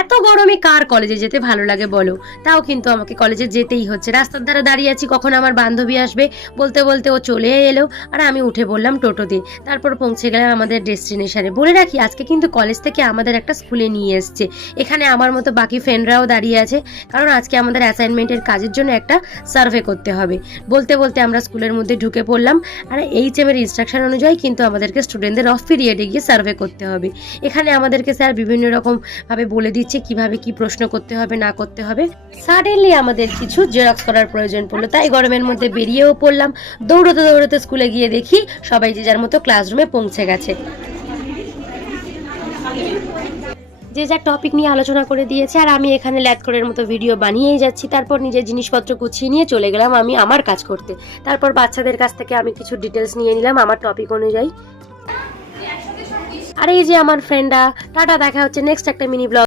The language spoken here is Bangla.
এত গরমে কার কলেজে যেতে ভালো লাগে বলো, তাও কিন্তু আমাকে কলেজে যেতেই হচ্ছে। রাস্তার ধারে দাঁড়িয়ে আছি কখন আমার বান্ধবী আসবে, বলতে বলতে ও চলে এলো আর আমি উঠে বললাম টোটোতে। তারপর পৌঁছে গেলাম আমাদের ডেস্টিনেশনে। বলে রাখি আজকে কিন্তু কলেজ থেকে আমাদের একটা স্কুলে নিয়ে এসছে। এখানে আমার মতো বাকি ফ্রেন্ডরাও দাঁড়িয়ে আছে, কারণ আজকে আমাদের অ্যাসাইনমেন্টের কাজের জন্য একটা সার্ভে করতে হবে। বলতে বলতে আমরা স্কুলের মধ্যে ঢুকে পড়লাম। আর HM এর ইনস্ট্রাকশন অনুযায়ী কিন্তু আমাদেরকে স্টুডেন্টদের অফ পিরিয়ডে গিয়ে সার্ভে করতে হবে। এখানে আমাদেরকে স্যার বিভিন্ন রকম ভাবে বলে দিচ্ছে কিভাবে কি প্রশ্ন করতে হবে না করতে হবে। সাডেনলি আমাদের কিছু জেরক্স করার প্রয়োজন পড়লো, তাই গরমের মধ্যে বেরিয়েও পড়লাম। দৌড়তে দৌড়তে স্কুলে গিয়ে দেখি সবাই যে যার মতো ক্লাসরুমে পৌঁছে গেছে, যে যার টপিক নিয়ে আলোচনা করে দিয়েছে। আর আমি এখানে ল্যাথকরের মতো ভিডিও বানিয়েই যাচ্ছি। তারপর নিজের জিনিসপত্র গুছিয়ে নিয়ে চলে গেলাম আমি আমার কাজ করতে। তারপর বাচ্চাদের কাছ থেকে আমি কিছু ডিটেলস নিয়ে নিলাম আমার টপিক অনুযায়ী। আর এই যে আমার ফ্রেন্ডরা, টাটা, দেখা হচ্ছে নেক্সট একটা মিনি ব্লগ।